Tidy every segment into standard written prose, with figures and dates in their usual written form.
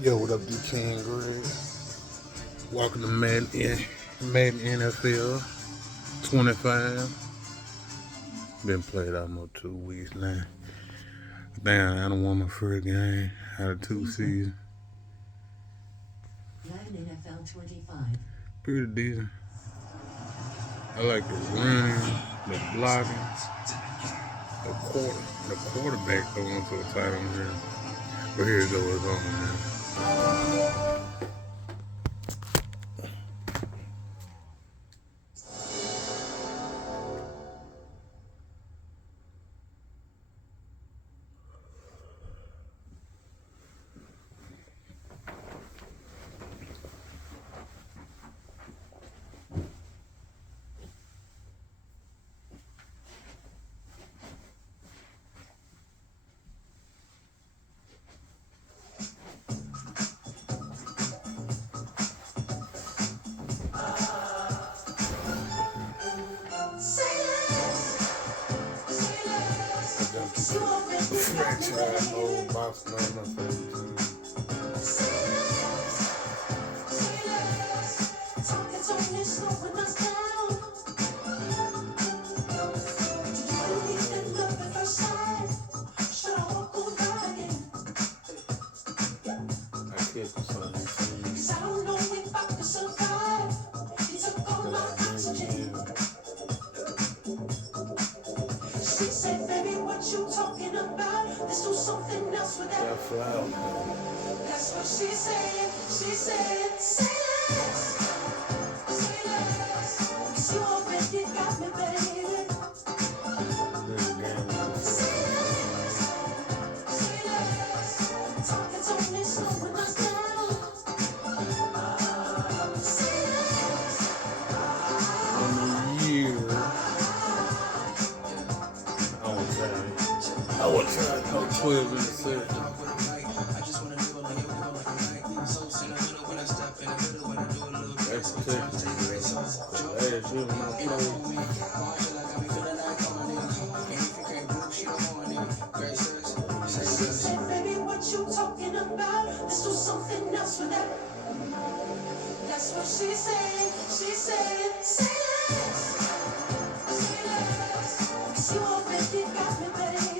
Yo, what up, D-King Greg? Welcome to Madden NFL 25. Been played almost 2 weeks now. Damn, I don't want my first game out of 2 seasons. Madden NFL 25. Pretty decent. I like the running, the blocking, the quarterback going so tight on here. But here it goes on, man. Franchise mode, boxing on my favorite team. I can't do something. She said, baby, what you talking about? Let's do something else with that. That flower. That's what she said. She said, say less. Say less. 'Cause you already got me, baby. Say less. Say less. Talking's only slowing us down. Say less. On the year. I would try to go 12 in the circle. That's protecting me. Last year when I played, She said, baby, what you talking about? Let's do something else with that. That's what she said. She said, say less. Say less. 'Cause you already got me, baby.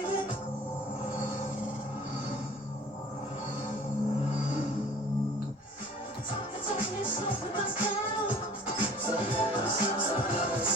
Talking's only slowing us down. Say less. Say less.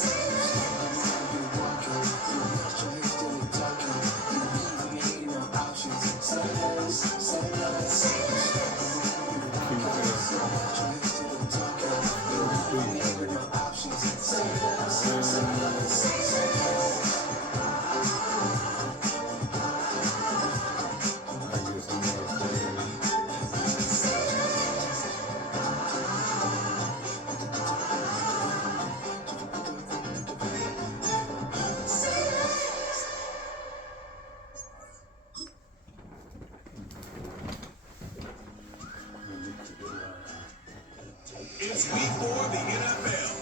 It's week 4 of the NFL,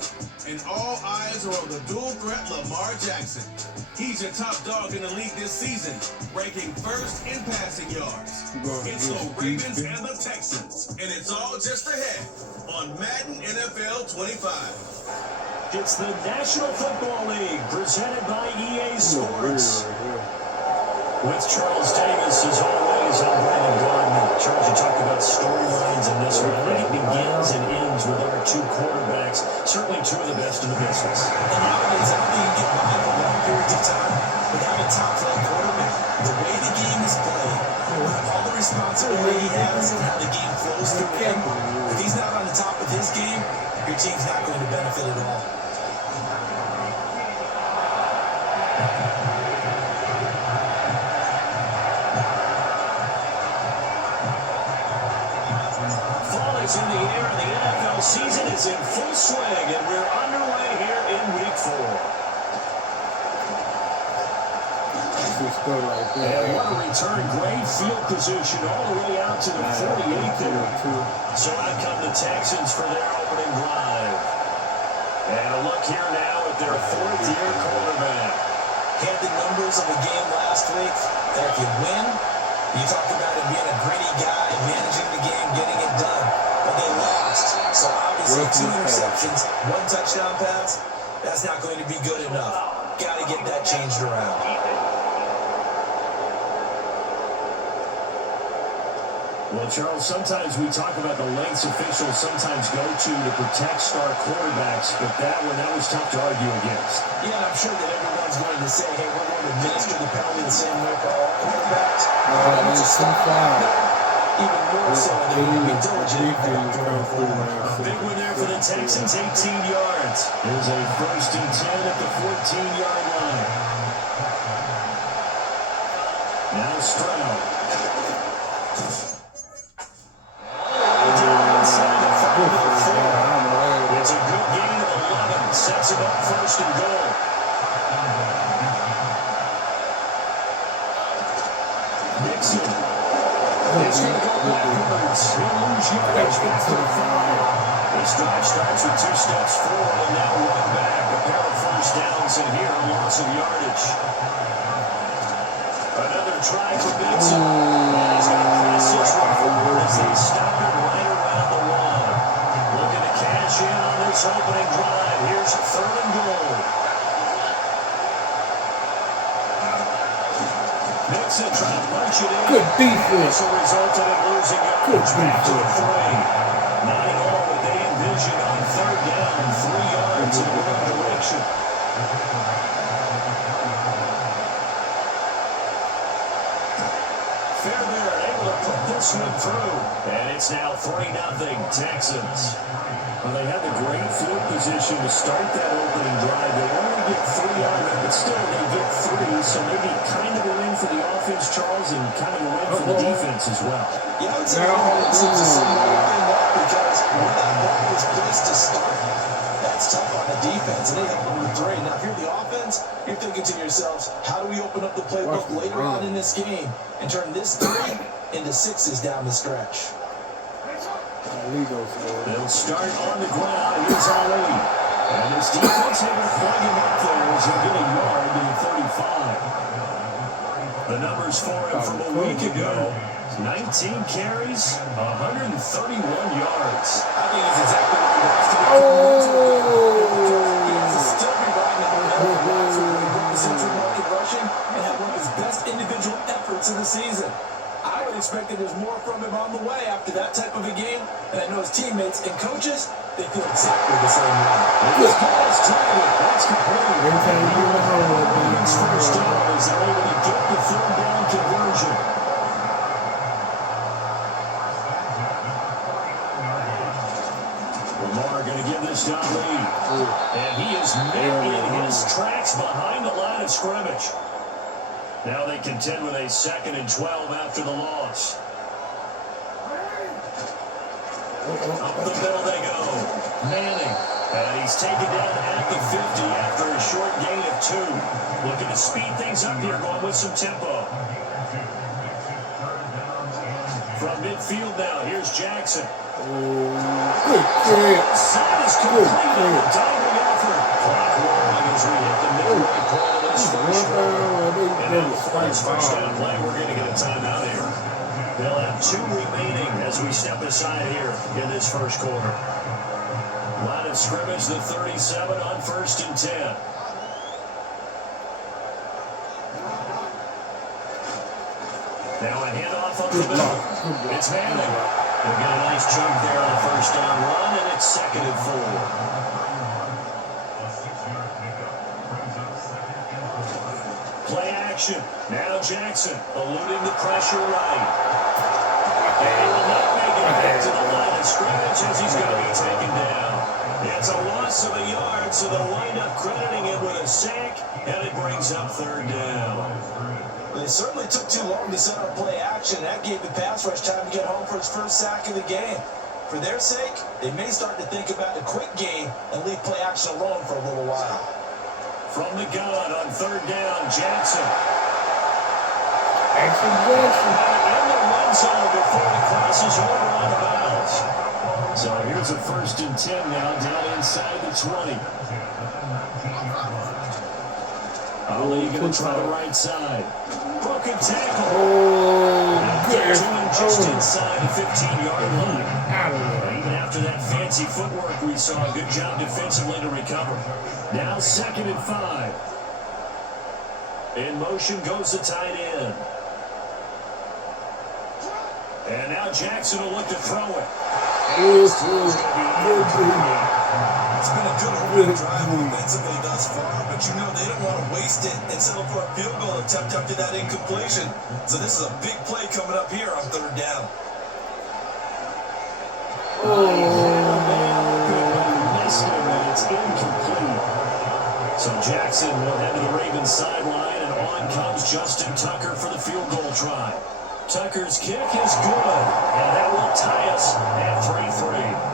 and all eyes are on the dual threat Lamar Jackson. He's your top dog in the league this season, ranking first in passing yards. It's the Ravens and the Texans, and it's all just ahead on Madden NFL 25. It's the National Football League, presented by EA Sports. With Charles Davis, as always, I'm Brandon Gardner. Charles, you talked about storylines in this one. I think it begins and ends with our two quarterbacks, certainly two of the best in the business. And nowadays, I don't think you get by for long periods of time without a top-flight quarterback. The way the game is played, all the responsibility he has and how the game flows through him, if he's not on the top of his game, your team's not going to benefit at all. In the air, and the NFL season is in full swing, and we're underway here in week 4. And what a return, great field position all the way out to the 48 there. So out come the Texans for their opening drive. And a look here now at their fourth-year quarterback. Had the numbers of the game last week that if you win, You talk about him being a gritty guy, managing the game, getting it done. But they lost. So obviously 2 interceptions, 1 touchdown pass, that's not going to be good enough. Got to get that changed around. Well, Charles, sometimes we talk about the lengths officials sometimes go to protect star quarterbacks, but that was tough to argue against. Yeah, and I'm sure that everyone's going to say, hey, we're going to administer the penalty the same way for all quarterbacks. Even more so, they're going to be diligent about throwing the football. Big one there for the Texans, 18 yards. There's a 1st and 10 at the 14-yard line. Now Stroud. It's a good gain of 11. Sets it up 1st and goal. Nixon. It's going to go backwards. He'll lose yards back to the 5. This drive starts with 2 steps forward and now 1 back. A pair of 1st downs and here a loss of yardage. Another try for Nixon. And he's going to press his way forward as they stop it right around the 1. Looking to cash in on this opening drive. Here's 3rd and goal. Nixon trying to punch it in. Good defense. This resulted in losing yards back to the 3. Not at all what they envisioned on 3rd down. 3 yards in the wrong direction. Fairbairn able to put this one through. And it's now 3-0 Texans. Well, they had the great field position to start that opening drive. They only get 3 out of it, but still they get 3. So maybe kind of a win for the offense, Charles, and kind of a win for the defense as well. Yeah, I would say it's a similar thing because where that ball was placed to start, that's tough on the defense, and they held them to 3. Now, if you're the offense, you're thinking to yourselves, how do we open up the playbook later on in this game and turn this 3 into 6s down the stretch? They'll start on the ground. Here's Ali. And his defense able to plug him up there as he'll get a yard to the 35. The numbers for him from a week ago. 19 carries, 131 yards. I think he's exactly what he wants to be. He has to still be riding the momentum from the central market rushing and have one of his best individual efforts of the season. I would expect that there's more from him on the way after that type of a game, and I know his teammates and coaches, they feel exactly the same way. This ball is targeted. That's complete. It's 1st down as they're able to get the 3rd down conversion. Lamar going to give this to Ali. And he is met in his tracks behind the line of scrimmage. Now they contend with a 2nd and 12 after the loss. Up the middle they go. Manning. And he's taken down at the 50 after a short gain of 2. Looking to speed things up here, going with some tempo. From midfield now, here's Jackson. Side is complete on the diving effort. Clock rolling as we hit the midway point of this first quarter. And now before this 1st down play, we're going to get a timeout here. They'll have 2 remaining as we step aside here in this 1st quarter. Line of scrimmage, the 37 on 1st and 10. Now a handoff up the middle. It's Manning. They'll get a nice chunk there on the 1st down run, and it's 2nd and 4. Play action. Now Jackson eluding the pressure right. And he will not make it back to the line of scrimmage as he's going to be taken down. It's a loss of a yard, so they'll wind up crediting him with a sack, and it brings up 3rd down. They certainly took too long to set up play action. That gave the pass rush time to get home for his 1st sack of the game. For their sake, they may start to think about a quick game and leave play action alone for a little while. From the gun on 3rd down, Jackson. Jackson. In the run zone before he crosses over on the bounds. So here's a 1st and 10 now, down inside the 20. Ali going to try the right side. Broken tackle. And just inside the 15-yard line. Out of there. Even after that fancy footwork we saw, good job defensively to recover. Now 2nd and 5. In motion goes the tight end. And now Jackson will look to throw it. It's been a good opening drive offensively thus far, but you know they don't want to waste it and settle for a field goal attempt after that incompletion. So this is a big play coming up here on 3rd down. Missed him, and it's incomplete. So Jackson will head to the Ravens sideline, and on comes Justin Tucker for the field goal try. Tucker's kick is good, and that will tie us at 3-3.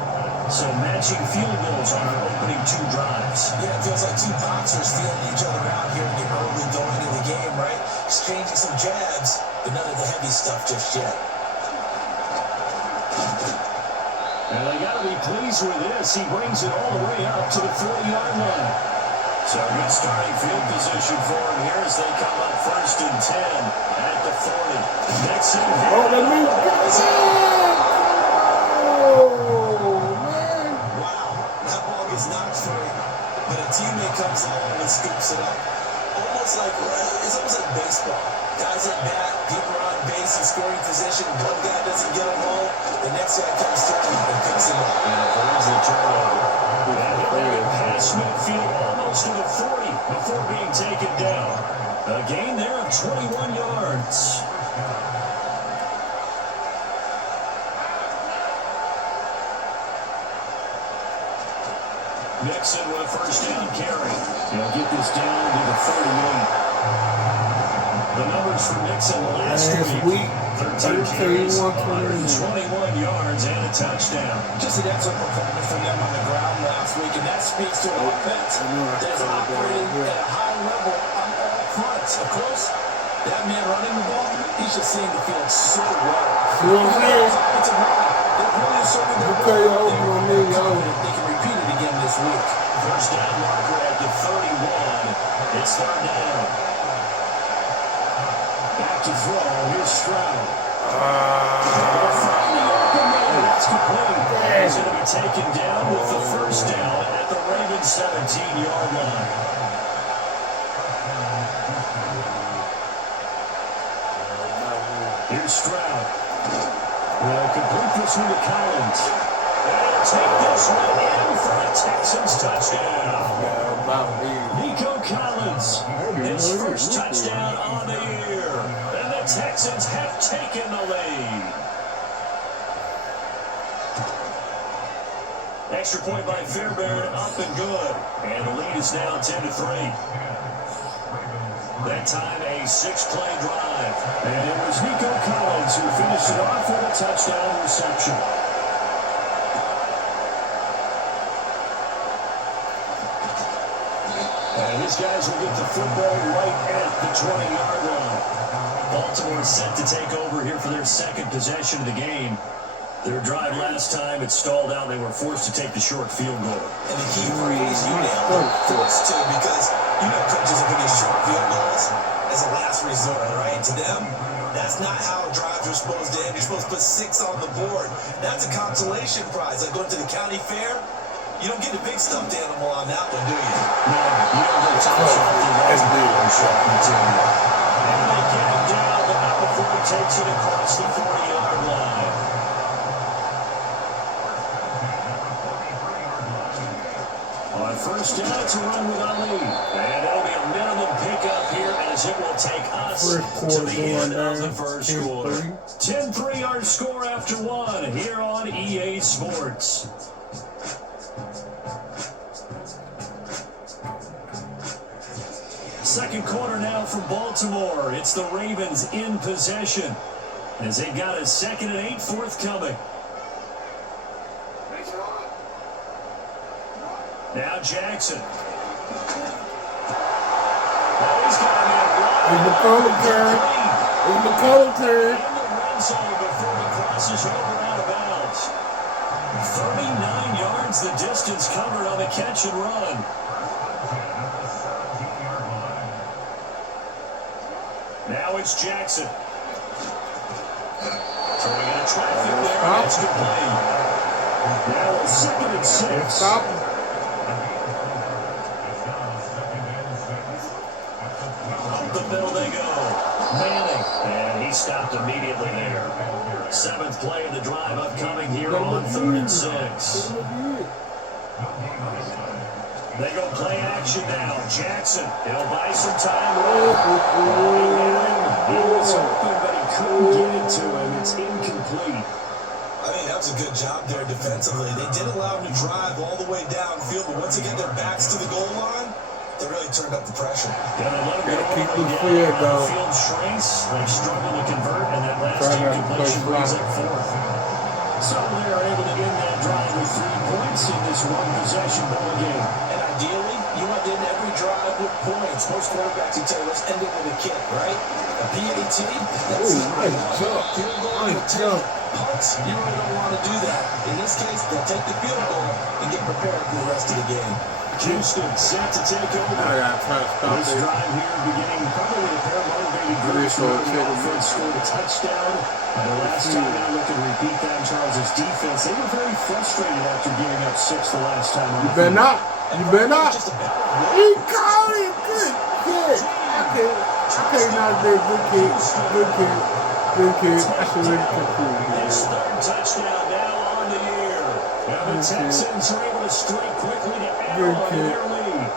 So matching field goals on our opening 2 drives. Yeah, it feels like 2 boxers feeling each other out here in the early going of the game, right? Exchanging some jabs, but none of the heavy stuff just yet. And they got to be pleased with this. He brings it all the way up to the 40-yard line. So good starting field position for him here as they come up 1st and 10 at the 40. Nixon. Is not free, but a teammate comes along and scoops it up. It's almost like baseball. Guys at bat, people on base in scoring position. One guy doesn't get him home, the next guy comes through and picks him up. Avoids the turnover. Pass midfield almost to the 40 before being taken down. A gain there of 21 yards. Nixon with a 1st down carry. He'll get this down to the 38. The numbers for Nixon last week. 13 carries, 121 yards, and a touchdown. Just an excellent performance from them on the ground last week, and that speaks to an offense that's operating at a high level on all fronts. Of course, that man running the ball, he's just seeing the field so well. Offensive line, they're really asserting their role. They're confident they can repeat it again this week. 1st down marker at the 31. It's 3rd down. Back to throw. Here's Stroud. That's complete. He's going to be taken down with the 1st down at the Ravens 17-yard line. Here's Stroud. Will complete this one to Collins. And take this one in for a Texans touchdown. Nico Collins, his 1st touchdown on the year. And the Texans have taken the lead. Extra point by Fairbairn, up and good. And the lead is now 10-3. That time a 6-play drive. And it was Nico Collins who finished it off with a touchdown reception. And these guys will get the football right at the 20-yard line. Baltimore set to take over here for their 2nd possession of the game. Their drive last time, it stalled out. They were forced to take the short field goal. And the key phrase, you nailed it, forced to, because you know coaches are going to short field goals as a last resort, right? To them, that's not how drives are supposed to end. You're supposed to put 6 on the board. That's a consolation prize. Like going to the county fair, you don't get a big stuffed animal on that one, do you? No, you don't get a top shot. That's big shot material. And they get it down, but not before he takes it across the 40-yard line. On 1st down, it's a run with Ali. And it'll be a minimum pickup here as it will take us to the end of the 1st quarter. 10-3 our score after 1 here on EA Sports. Second quarter now from Baltimore. It's the Ravens in possession as they've got a 2nd and 8 forthcoming. Now Jackson. Well, he's got him in It's McCollum turn. It's McCollum turn. in the red zone before he crosses over out of bounds. 39 yards the distance covered on the catch and run. Now it's Jackson. Throwing extra play. Now 2nd and 6. Stop him. Up the middle they go. Manning. And he stopped immediately there. 7th play of the drive upcoming here on 3rd and 6. They go play action now. Jackson, he'll buy some time. He was open, but he couldn't get it to him. It's incomplete. I think that was a good job there defensively. They did allow him to drive all the way downfield, but once they get their backs to the goal line, they really turned up the pressure. Yeah, they let him Gotta go keep over the again. field, The though. field shrinks. They struggle to convert, and that last Try not to incompletion play brings fly. up 4th. So they are able to end that drive with 3 points in this one-possession ball game. And ideally, you want to end every drive with points. Most quarterbacks would tell us end it with a kick, right? A PAT, that's nice jump. field goal Nice with jump. punts. You really don't want to do that. In this case, they'll take the field goal and get prepared for the rest of the game. Houston set to take over. I gotta try to stop This this. drive here beginning probably with a pair of motivated groups where the offense scored a touchdown. And the last time I look and repeat that, Charles' defense, they were very frustrated after giving up 6 the last time. You better not. You better not. Just a better He called it. Good kid. I can't not say good kid. Good kid. Good kid. I should really conclude. His 3rd touchdown now on the year. Now the Texans are able to stray quickly to add Good on to kid. their lead.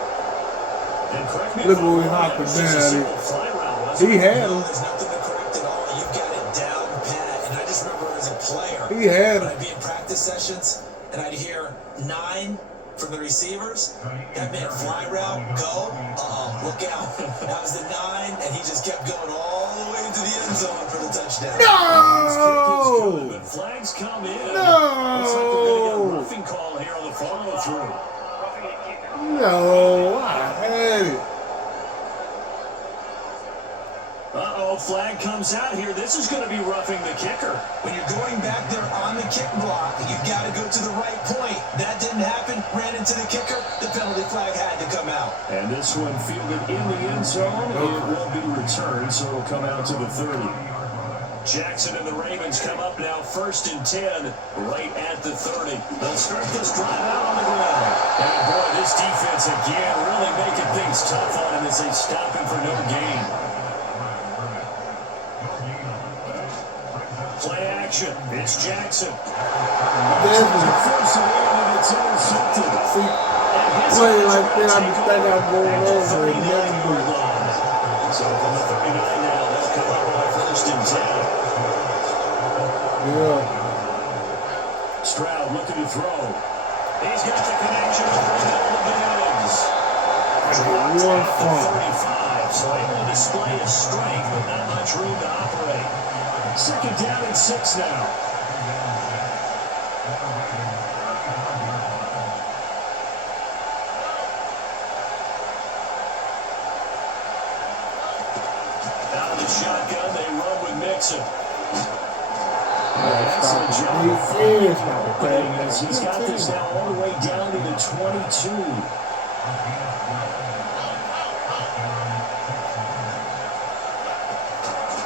And correct me if Look I'm what he wrong, hopping it was just a down. simple fly route, wasn't He it? had No, him. there's nothing to correct at all. You've got it down pat. And I just remember as a player, He had when him. I'd be in practice sessions and I'd hear 9 from the receivers. That meant fly route, go. Look out. That was the 9, and he just kept going all the way to the end zone for the touchdown. No! But flags come in. Looks like we're going to get a No! roughing call here on the follow-through. No! I had it. Uh-oh, flag comes out here. This is going to be roughing the kicker. When you're going back there on the kick block, you've got to go to the right point. That didn't happen. Ran into the kicker. The penalty flag had to come out. And this one fielded in the end zone. It will be returned, so it'll come out to the 30. Jackson and the Ravens come up now 1st and 10, right at the 30. They'll start this drive out on the ground. And boy, this defense again really making things tough on him as they stop him for no gain. Play action. It's Jackson. Desmond. Force it in and it's intercepted. See, playing like that, I be thinking I'm going over and never do it. So from the 39 now, they'll come up on 1st and 10. Yeah. Stroud looking to throw. He's got the connection over the middle of the Diggs. Dropped One at the fumble. 35, so able to display his strength, but not much room to operate. 2nd down and 6 now. Out of the shotgun, they run with Mixon. Excellent job of finding as he's got this now all the way down to the 22.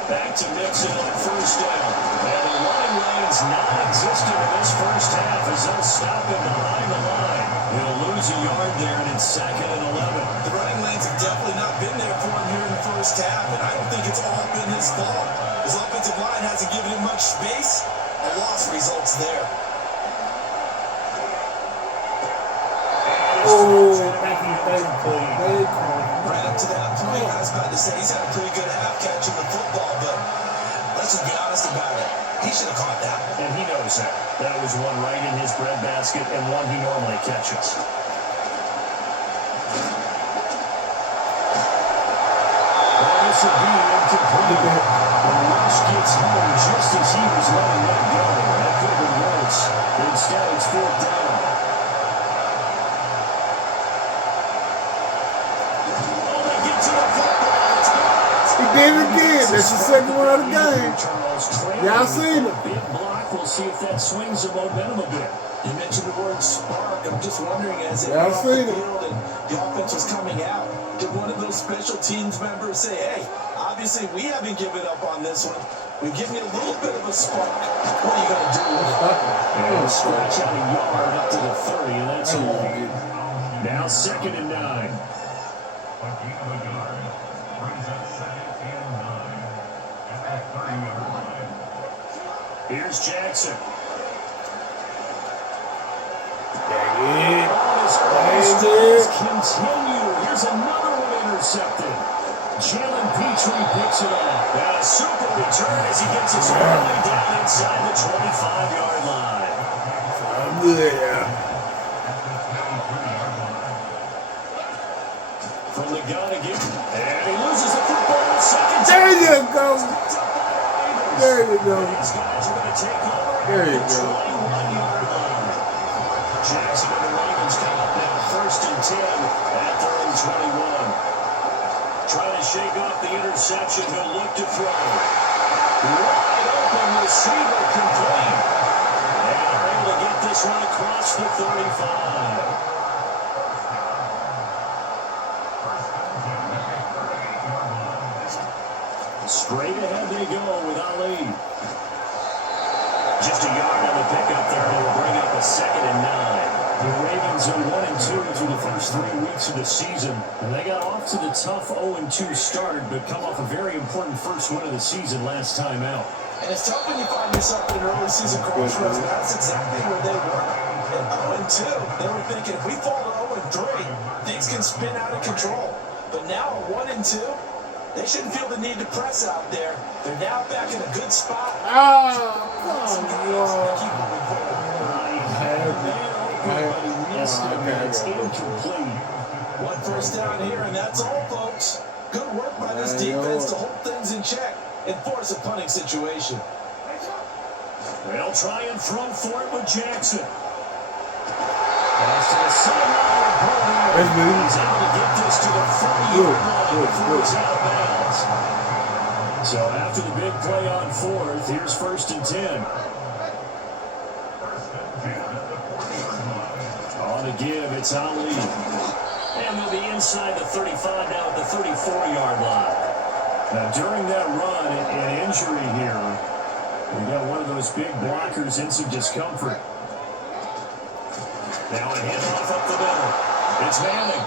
Back to Mixon on 1st down. And the running lane's non-existent in this 1st half as they'll stop him behind the line. He'll lose a yard there, and it's 2nd and 11. The running lanes have definitely not been there for him here in the 1st half, and I don't think it's all been his fault. His offensive line hasn't given him much space. A loss results there. Oh, thank you. Right up to that point, I was about to say he's had a pretty good half catching the football, but let's just be honest about it. He should have caught that one. And he knows that. That was one right in his breadbasket and one he normally catches. This will be incomplete. The rush gets home just as he was letting that go. That could have been worse. Instead, it's 4th down. Oh, they get to the football. It's not. He did it again. That's the 2nd one of the game. Y'all seen it. Big block. We'll see if that swings the momentum a bit. You mentioned the word spark. I'm just wondering, as it Yeah, went I've off the seen it. field and the offense was coming out, did one of those special teams members say, hey, I Obviously, we haven't given up on this one. We've given you a little bit of a spark. What are you going to do with it? And stretch out a yard up to the 30, and that's all. Now 2nd and 9. Here's Jackson. Continue. Here's another one intercepted. Jalen Petrie picks it up. And a super return as he gets his all the way down inside the 25-yard line. I'm good, yeah. From the gun again. And he loses the football in second. There you go. There you go. These guys are going to take over. There you go. 21-yard line. Jackson and the Ravens come up now 1st and 10 at their own 21. Trying to shake off the interception. He'll look to throw. Wide open receiver complete. And they're able to get this one across the 35. Straight ahead they go with Ali. Just a yard on the pickup there, and it'll bring up a 2nd and 9. The Ravens are 1-2 through the first 3 weeks of the season, and they got off to the tough 0-2 start, but come off a very important first win of the season last time out. And it's tough when you find yourself in an early season crossroads, but that's exactly where they were. At 0-2, they were thinking, if we fall to 0-3, things can spin out of control. But now at 1-2, they shouldn't feel the need to press out there. They're now back in a good spot. Incomplete. One first down here, and that's all, folks. Good work by this defense to hold things in check and force a punting situation. They'll try and throw for it with Jackson. Pass to the sideline. He's able to get this to the 40-yard line before he's out of bounds. So after the big play on 4th, here's 1st and 10. On the give, it's Ali. And they'll be inside the 35 now at the 34-yard line. Now during that run, an injury here. We got one of those big blockers in some discomfort. Now a handoff up the middle. It's Manning.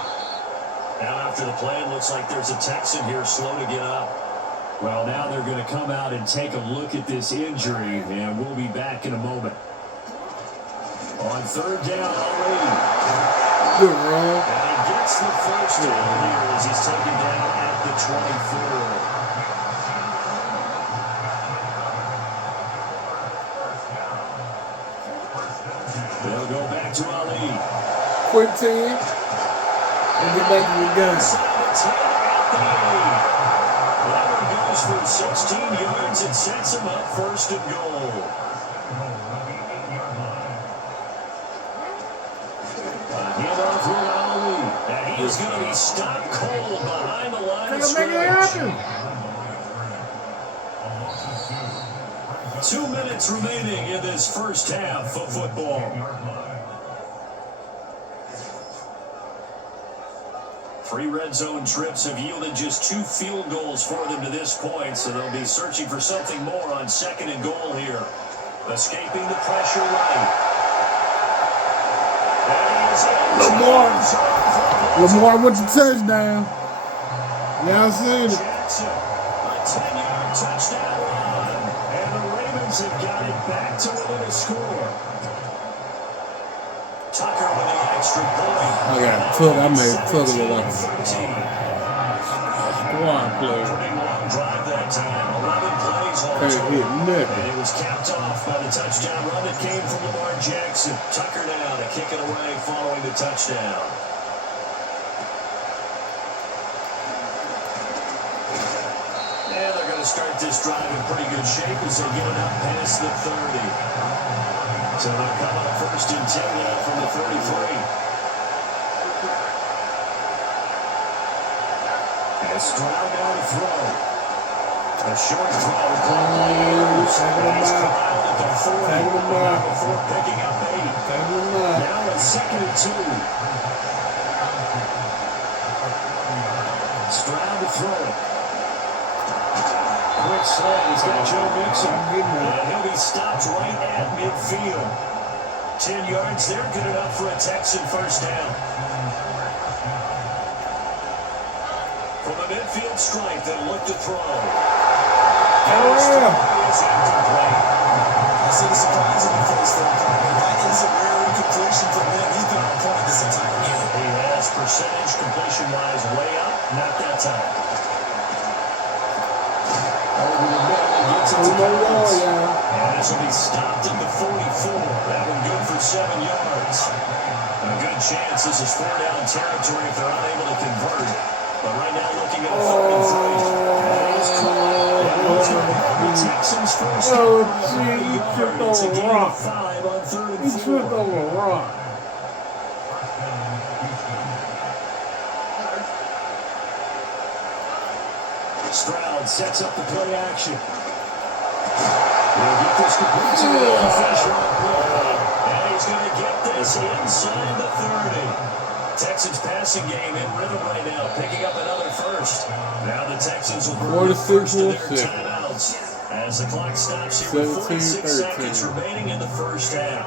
Now after the play, it looks like there's a Texan here slow to get up. Well, now they're going to come out and take a look at this injury, and we'll be back in a moment. On 3rd down already. Good run. And he gets the first down here as he's taken down at the 24. They'll go back to Ali. Quick 10. And get back to the gun. That one goes for 16 yards and sets him up 1st and goal. Handoff with Ali. And he's going to be stopped cold behind the line of scrimmage. 2 minutes remaining in this first half of football. 3 red zone trips have yielded just 2 field goals for them to this point, so they'll be searching for something more on 2nd and goal here. Escaping the pressure right. Lamar with the touchdown. Y'all seen it. Jackson, a 10-yard touchdown run, and the Ravens have got it back to within a score. Tucker with the extra point. I made Tucker look like a squad player. Pretty long drive that time. 11 plays all Can't hit total. nothing. And it was capped off by the touchdown run that came from Lamar Jackson. Tucker now to kick it away following the touchdown. And they're going to start this drive in pretty good shape as they get it up past the 30. So they'll come up 1st and 10 now from the 33. And Stroud down to throw. A short throw. He's corralled at the 40 before picking up 8. Now it's 2nd and 2. Stroud to throw it. Quick slant. He's got Joe Mixon. And he'll be stopped right at midfield. 10 yards there, good enough for a Texan first down. From a midfield strike, they'll look to throw. Is incomplete. I see the surprise in your face there, Carter. That is a rare incompletion from him. He's been on point this entire game. He has percentage completion-wise way up. Not that time. Over the middle, he gets it to Collins. And this will be stopped at the 44. That one good for 7 yards. A good chance this is 4-down territory if they're unable to convert. But right now looking at a 33. That is caught. The Texans first down. It's a gain of 5 on 3rd and 4. Stroud sets up the play action. We'll get this complete to the Fisher on play. And he's going to get this inside the 30. Texans passing game in rhythm right now, picking up another first. Now the Texans will bring the first of their timeouts as the clock stops here with 46 seconds remaining in the first half.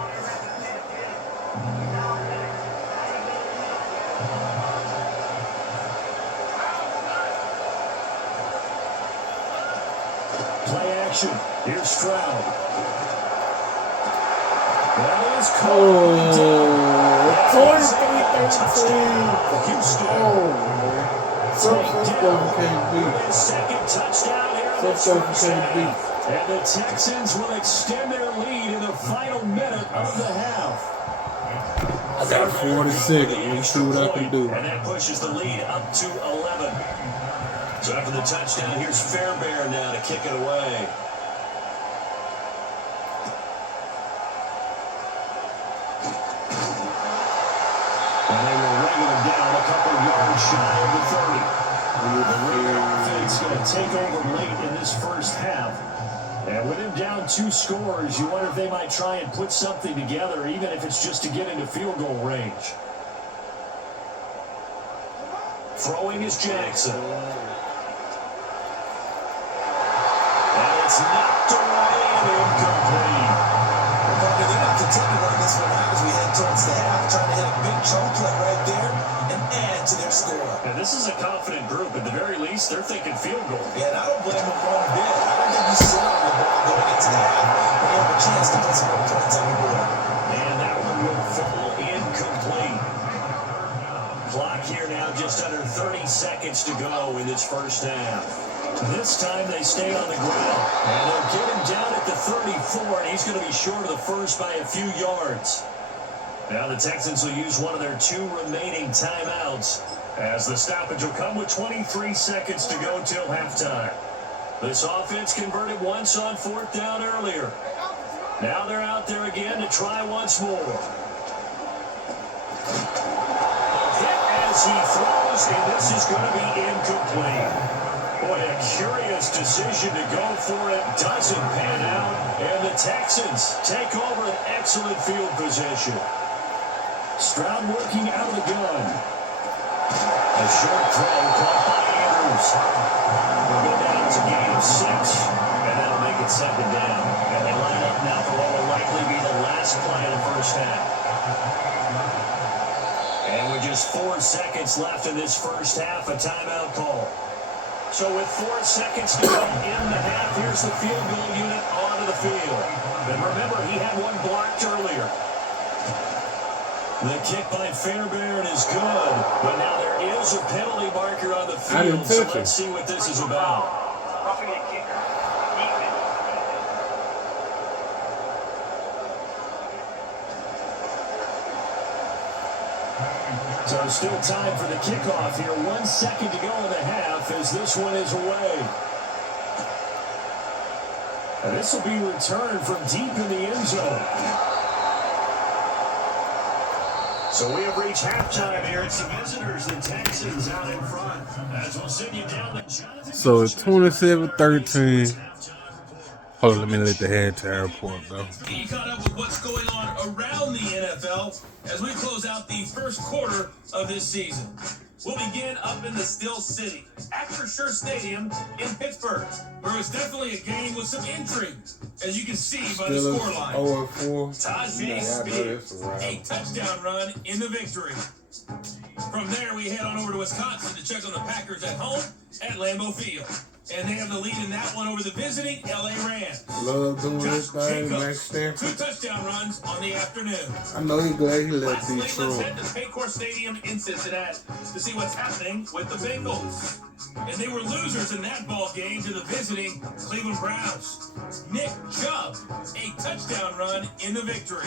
Play action. Here's Stroud. That is caught. Second touchdown here in this first half. And the Texans will extend their lead in the final minute of the half. I got 46. Let's see what I can do. And that pushes the lead up to 11. So after the touchdown, here's Fairbairn now to kick it away. And they will wrangle him down a couple of yards shy of the 30. The Raider offense going to take over late in this first half. And with him down 2 scores, you wonder if they might try and put something together, even if it's just to get into field goal range. Throwing is Jackson. And it's knocked away and incomplete. They're going to continue on this one now as we head towards the half, trying to hit a big chunk play right there and add to their score. And this is a confident group. At the very least, they're thinking field goal. Yeah, and I don't blame them one bit. I don't think you sit on the ball going into the half when you have a chance to put some more points on the board. And that one will fall incomplete. Clock here now just under 30 seconds to go in this first half. This time they stay on the ground. And they'll get him down at the 34, and he's going to be short of the first by a few yards. Now the Texans will use one of their 2 remaining timeouts, as the stoppage will come with 23 seconds to go till halftime. This offense converted once on 4th down earlier. Now they're out there again to try once more. Hit as he throws, and this is going to be incomplete. Boy, a curious decision to go for it. Doesn't pan out, and the Texans take over an excellent field position. Stroud working out of the gun. A short throw caught by Andrews. We'll go down to a gain of 6, and that'll make it 2nd down. And they line up now for what will likely be the last play of the first half. And with just 4 seconds left in this first half, a timeout call. So with 4 seconds to go in the half, here's the field goal unit onto the field. And remember, he had one blocked earlier. The kick by Fairbairn is good, but now there is a penalty marker on the field, so let's see what this is about. So still time for the kickoff here. 1 second to go in the half as this one is away. And this will be returned from deep in the end zone. So we have reached halftime here. It's the visitors, the Texans, out in front. As we'll send you down the Jonathan. So it's 27-13. Hold on, let me let the halftime report go. You caught up with what's going on around the NFL as we close out the first quarter of this season. We'll begin up in the Still City, Acrisure Stadium in Pittsburgh, where it's definitely a game with some intrigue, as you can see by the scoreline. 0-4. Tajay Spears, a touchdown run in the victory. From there, we head on over to Wisconsin to check on the Packers at home at Lambeau Field. And they have the lead in that one over the visiting LA Rams. Love doing this Josh thing, Jacobs, Max Stanford. 2 touchdown runs on the afternoon. I know he's glad he left Lastly, let's Detroit. head to Paycor Stadium in Cincinnati to see what's happening with the Bengals. And they were losers in that ball game to the visiting Cleveland Browns. Nick Chubb, a touchdown run in the victory.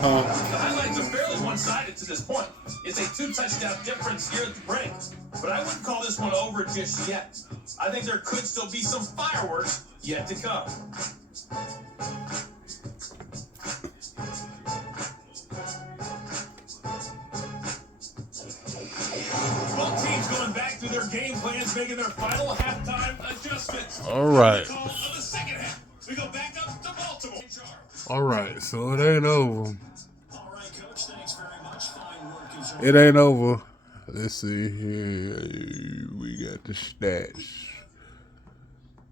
The highlights are fairly one-sided to this point. It's a 2-touchdown difference here at the break. But I wouldn't call this one over just yet. I think there could still be some fireworks yet to come. Both teams going back through their game plans, making their final halftime adjustments. All right. Call of the second half. We go back up to Baltimore. All right, so it ain't over. All right, Coach. Thanks very much. Fine work as always. It ain't over. Let's see here. We got the stats.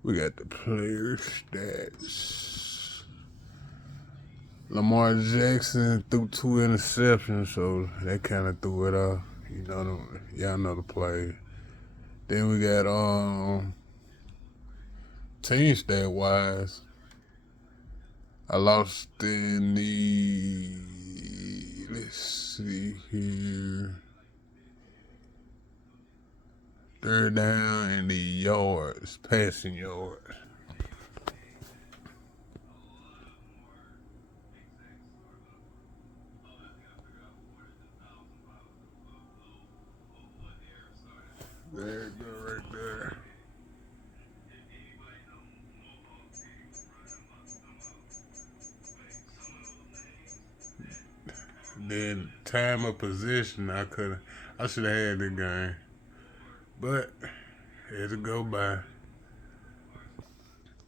We got the player stats. Lamar Jackson threw 2 interceptions, so that kind of threw it off. You know, y'all know the play. Then we got team stat wise. I lost in the, let's see here, 3rd down and the yards, passing yards. There it go right there. Then time of position, I should have had the game, but had to go by.